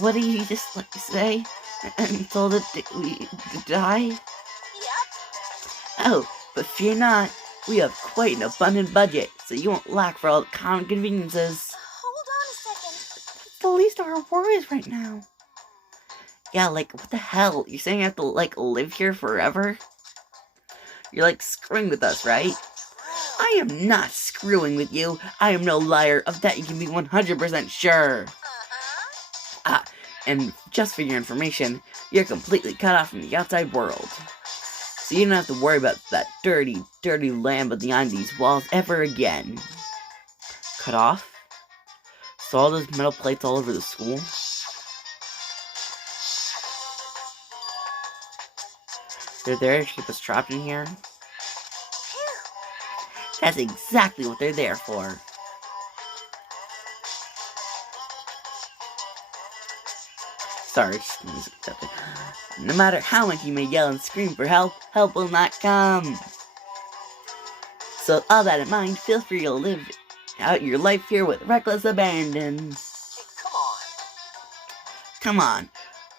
What do you just like to say? Until the day we die? Yep. Oh, but fear not. We have quite an abundant budget, so you won't lack for all the common conveniences. Hold on a second. That's the least of our worries right now. Yeah, like, what the hell? You're saying I have to, like, live here forever? You're, like, screwing with us, right? I am not screwing screwing with you. I am no liar. Of that you can be 100% sure. Ah, and just for your information, you're completely cut off from the outside world. So you don't have to worry about that dirty, dirty land beyond these walls ever again. Cut off? So all those metal plates all over the school? They're there to keep us trapped in here? That's exactly what they're there for. Sorry, music accepted. No matter how much you may yell and scream for help, help will not come. So, all that in mind, feel free to live out your life here with reckless abandon. Hey, come on. Come on,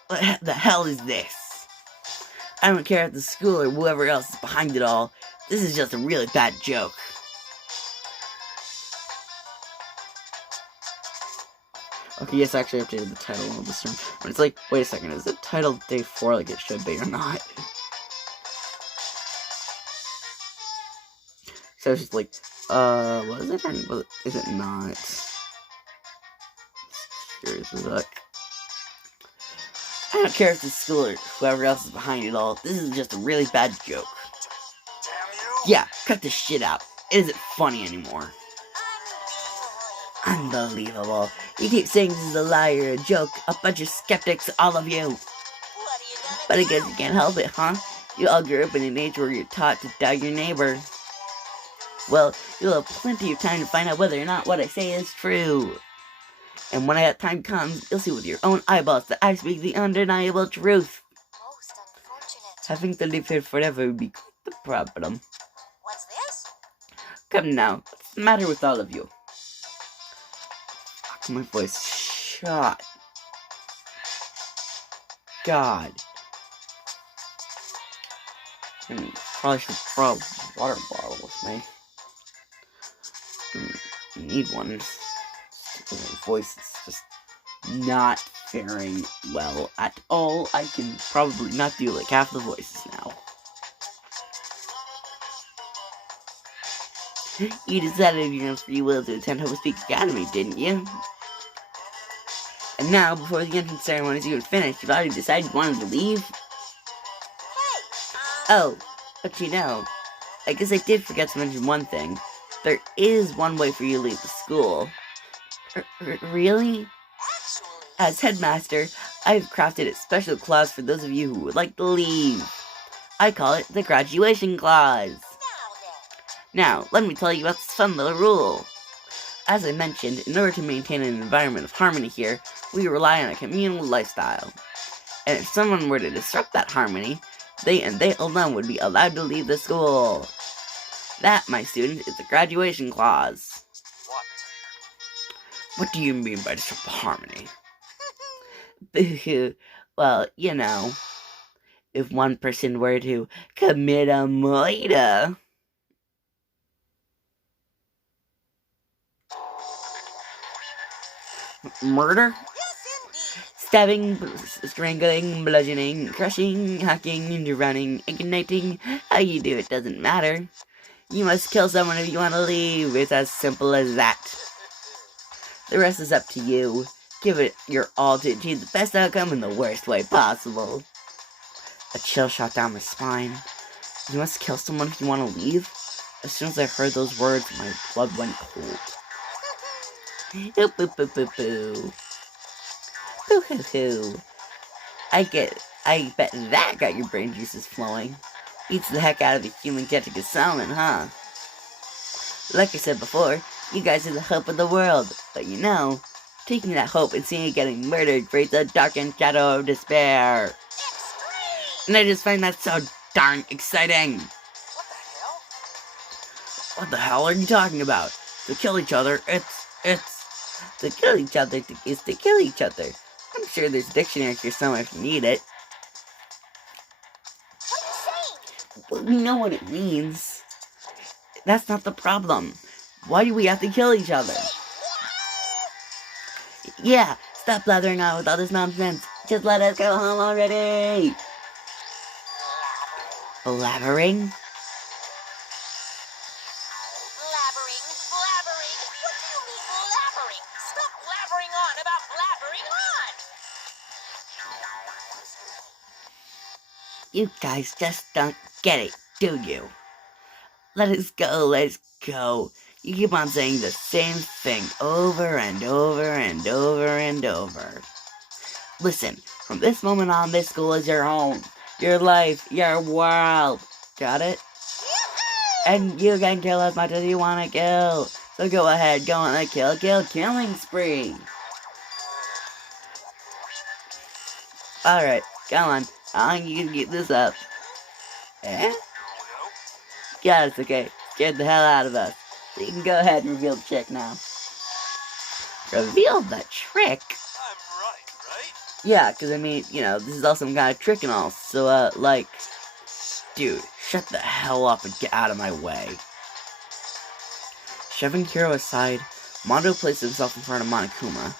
what the hell is this? I don't care if the school or whoever else is behind it all. This is just a really bad joke. Okay, yes, I actually updated the title of this room. And it's like, wait a second, is it titled Day 4 like it should be or not? So it's just like, what is it? Or is it not? Curious as fuck. I don't care if the school or whoever else is behind it all. This is just a really bad joke. Damn you! Yeah, cut this shit out. It isn't funny anymore. Unbelievable. You keep saying this is a lie or a joke. A bunch of skeptics, all of you. What are you gonna But I do? guess you can't help it, huh? You all grew up in an age where you're taught to doubt your neighbor. Well, you'll have plenty of time to find out whether or not what I say is true. And when that time comes, you'll see with your own eyeballs that I speak the undeniable truth. Most unfortunate. Having to live here forever would be quite the problem. What's this? Come now, what's the matter with all of you? Fuck, my voice shot. God. Probably should throw a water bottle with me. I need one. My voice is just not faring well at all. I can probably not do like half the voices now. You decided your own free will to attend Havoc Academy, didn't you? And now, before the entrance ceremony is even finished, you've already decided you wanted to leave? Oh, but you know, I guess I did forget to mention one thing. There is one way for you to leave the school. Really? Actually, As headmaster, I've crafted a special clause for those of you who would like to leave. I call it the graduation clause. Now, let me tell you about this fun little rule. As I mentioned, in order to maintain an environment of harmony here, we rely on a communal lifestyle. And if someone were to disrupt that harmony, they and they alone would be allowed to leave the school. That, my student, is the graduation clause. What do you mean by disrupt the harmony? Well, you know, if one person were to commit a murder. Murder? yes, indeed. Stabbing, strangling, bludgeoning, crushing, hacking, and running, igniting. How you do it doesn't matter. You must kill someone if you want to leave. It's as simple as that. The rest is up to you. Give it your all to achieve the best outcome in the worst way possible. A chill shot down my spine. You must kill someone if you want to leave? As soon as I heard those words, my blood went cold. Boo boo boo boo boo. Boo hoo hoo. I bet that got your brain juices flowing. Beats the heck out of a human Jessica Salmon, huh? Like I said before, you guys are the hope of the world. But you know, taking that hope and seeing it getting murdered creates a darkened shadow of despair. And I just find that so darn exciting. What the hell are you talking about? To kill each other, to kill each other is to kill each other. I'm sure there's a dictionary here somewhere if you need it. What are you saying? Well, we know what it means. That's not the problem. Why do we have to kill each other? Yeah, stop blathering on with all this nonsense. Just let us go home already. Blabbering? Blabbering, You guys just don't get it, do you? Let us go, let's go. You keep on saying the same thing over and over and over and over. Listen, from this moment on, this school is your home, your life, your world. Got it? And you can kill as much as you want to kill. So go ahead, go on a killing spree. Alright, come on. How long you can keep this up? Eh? Yeah, it's okay. Scared the hell out of us. So you can go ahead and reveal the trick now. Reveal the trick? I'm right? Yeah, because I mean, you know, this is all some kind of trick and all. So, like, dude, shut the hell up and get out of my way. Shoving Hiro aside, Mondo placed himself in front of Monokuma,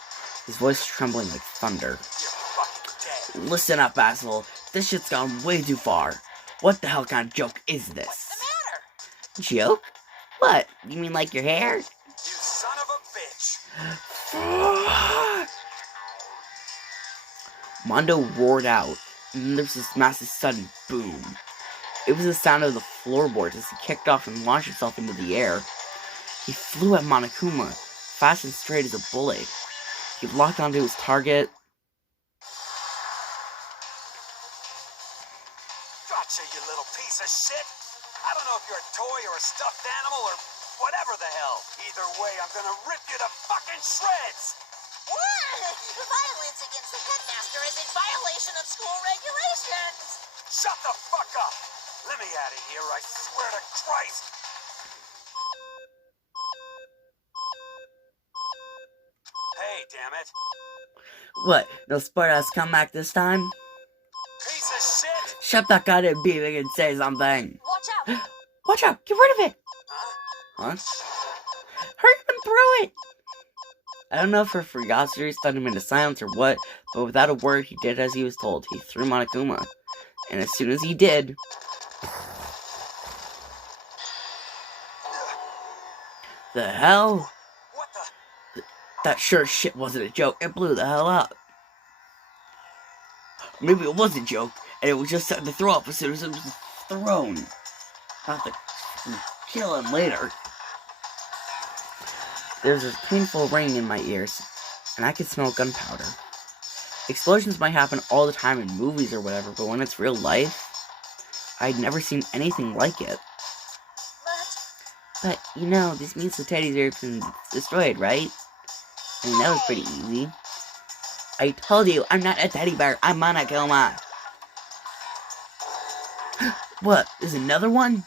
his voice trembling like thunder. Listen up, asshole. This shit's gone way too far. What the hell kind of joke is this? What's the matter? Joke? What? You mean like your hair? You son of a bitch! Mondo roared out, and then there was this massive sudden boom. It was the sound of the floorboards as he kicked off and launched himself into the air. He flew at Monokuma, fast and straight as a bullet. He locked onto his target. Gotcha, you little piece of shit! I don't know if you're a toy or a stuffed animal or whatever the hell. Either way, I'm gonna rip you to fucking shreds! What? Violence against the headmaster is in violation of school regulations. Shut the fuck up! Let me out of here, I swear to Christ! Hey, damn it. What? No sport ass comeback this time? Piece of shit! Shut that goddamn beeping and say something. Watch out. Watch out! Get rid of it! Huh? Huh? Hurry up and throw it! I don't know if her curiosity stunned him into silence or what, but without a word, he did as he was told. He threw Monokuma. And as soon as he did... The hell? What the? That sure shit wasn't a joke. It blew the hell up. Maybe it was a joke, and it was just starting to throw up as soon as it was thrown. Not to kill him later. There's a painful ringing in my ears, and I could smell gunpowder. Explosions might happen all the time in movies or whatever, but when it's real life, I'd never seen anything like it. But, you know, this means the teddies are been destroyed, right? I mean, that was pretty easy. I told you, I'm not a teddy bear, I'm Monokuma. What, there's another one?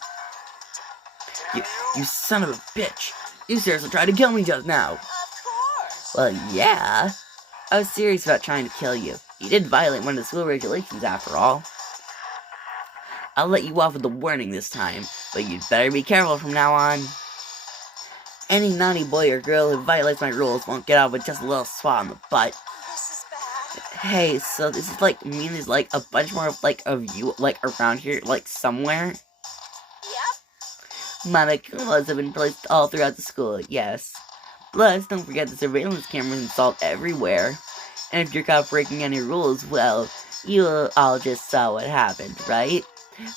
You son of a bitch. You seriously tried to kill me just now. Of course. Well, yeah. I was serious about trying to kill you. You did violate one of the school regulations, after all. I'll let you off with a warning this time, but you'd better be careful from now on. Any naughty boy or girl who violates my rules won't get out with just a little swat on the butt. This is bad. Hey, so this is like, mean there's like a bunch more of you, like, around here, like, somewhere? Yep. Monokumas have been placed all throughout the school, yes. Plus, don't forget the surveillance cameras installed everywhere. And if you're caught breaking any rules, well, you all just saw what happened, right?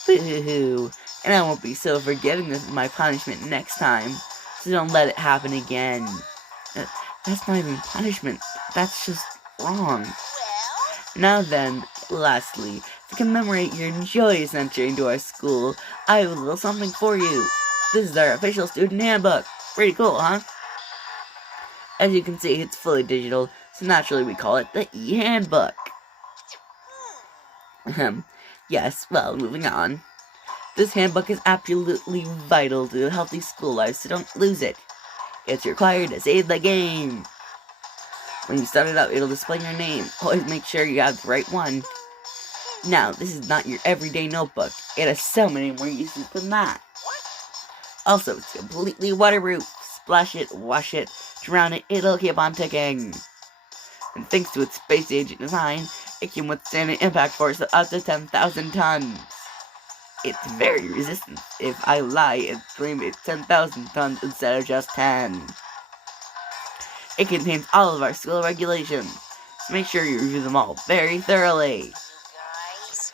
Boo-hoo-hoo. And I won't be so forgiving of my punishment next time. So don't let it happen again. That's not even punishment. That's just wrong. Well? Now then, lastly, to commemorate your joyous entry into our school, I have a little something for you. This is our official student handbook. Pretty cool, huh? As you can see, it's fully digital, so naturally we call it the e-handbook. Yes, well, moving on. This handbook is absolutely vital to a healthy school life, so don't lose it. It's required to save the game. When you start it out, it'll display your name. Always make sure you have the right one. Now, this is not your everyday notebook. It has so many more uses than that. Also, it's completely waterproof. Splash it, wash it, drown it, it'll keep on ticking. And thanks to its space age design, it can withstand an impact force of up to 10,000 tons. It's very resistant. If I lie and claim it's 10,000 tons instead of just 10. It contains all of our school regulations, so make sure you review them all very thoroughly. You guys.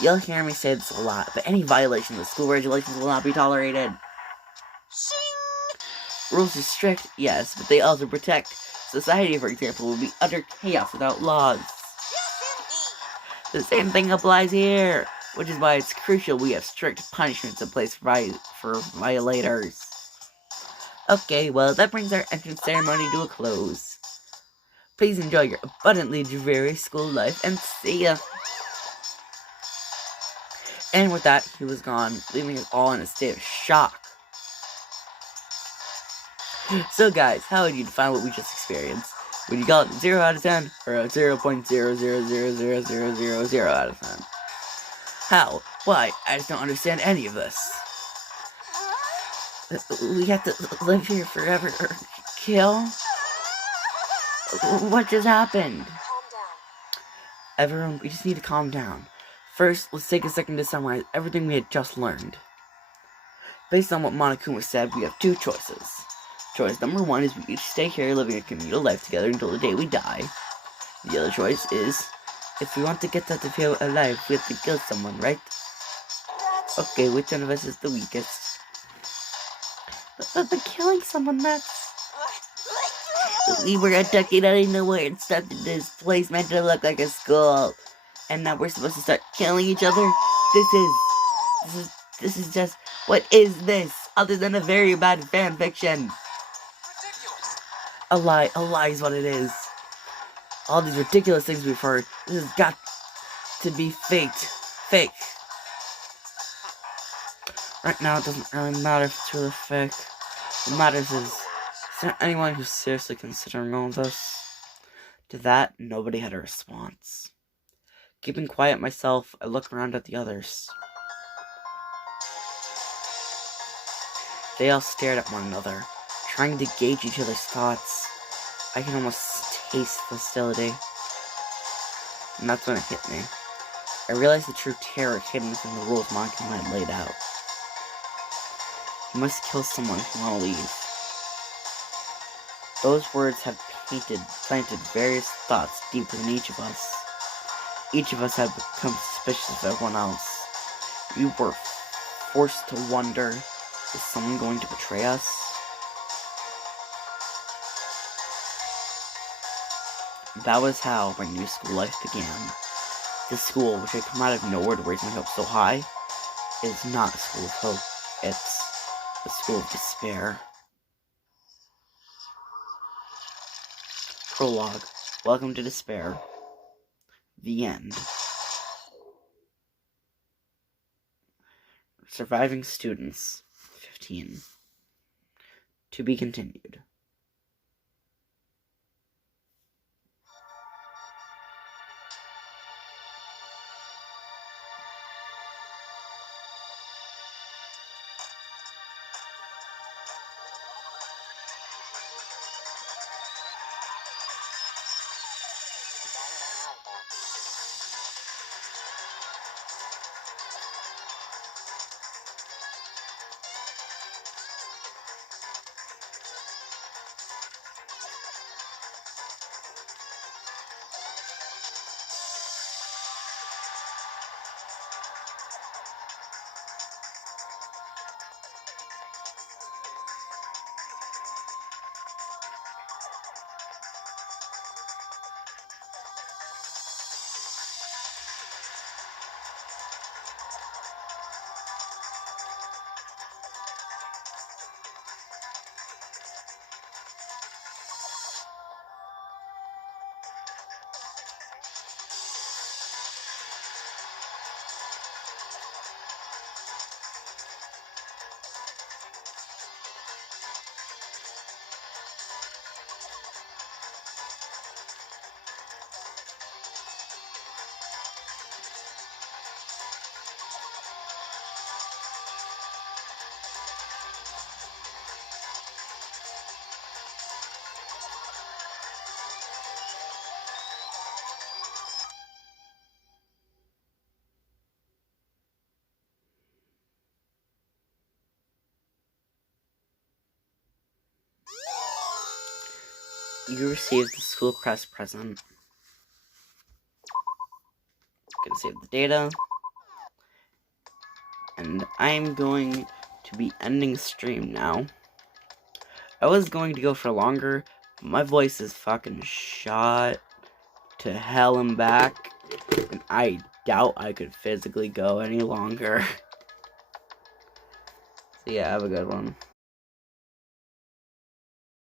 You'll hear me say this a lot, but any violation of the school regulations will not be tolerated. Shing! Rules are strict, yes, but they also protect. Society, for example, would be utter chaos without laws. Yes, The same thing applies here, which is why it's crucial we have strict punishments in place for violators. Okay, well, that brings our entrance ceremony to a close. Please enjoy your abundantly dreary school life, and see ya! And with that, he was gone, leaving us all in a state of shock. So guys, how would you define what we just experienced? Would you call it a 0 out of 10, or a 0.0000000 out of 10? How? Why? I just don't understand any of this. We have to live here forever, or kill? What just happened? Calm down. Everyone, we just need to calm down. First, let's take a second to summarize everything we had just learned. Based on what Monokuma said, we have two choices. Choice number 1 is we each stay here living a communal life together until the day we die. The other choice is, if we want to get out of here alive, we have to kill someone, right? Okay, which one of us is the weakest? But killing someone, that's... We were abducted out of nowhere and stuck in this place meant to look like a school. And now we're supposed to start killing each other? This is just... What is this? Other than a very bad fan fiction. Ridiculous. A lie is what it is. All these ridiculous things we've heard, this has got to be faked. Fake. Right now, it doesn't really matter if it's really fake. What matters is there anyone who's seriously considering all this? To that, nobody had a response. Keeping quiet myself, I look around at the others. They all stared at one another, trying to gauge each other's thoughts. I can almost taste the hostility. And that's when it hit me. I realized the true terror hidden within the rules Monokuma had laid out. You must kill someone if you want to leave. Those words had planted various thoughts deep within each of us. Each of us had become suspicious of everyone else. We were forced to wonder, is someone going to betray us? That was how my new school life began. This school, which had come out of nowhere to raise my hopes so high, is not a school of hope. It's a school of despair. Prologue. Welcome to Despair. The end. Surviving students. 15. To be continued. You received the school crest present. Gonna save the data. and I'm going to be ending stream now. I was going to go for longer, but my voice is fucking shot to hell and back, and I doubt I could physically go any longer. So yeah, have a good one.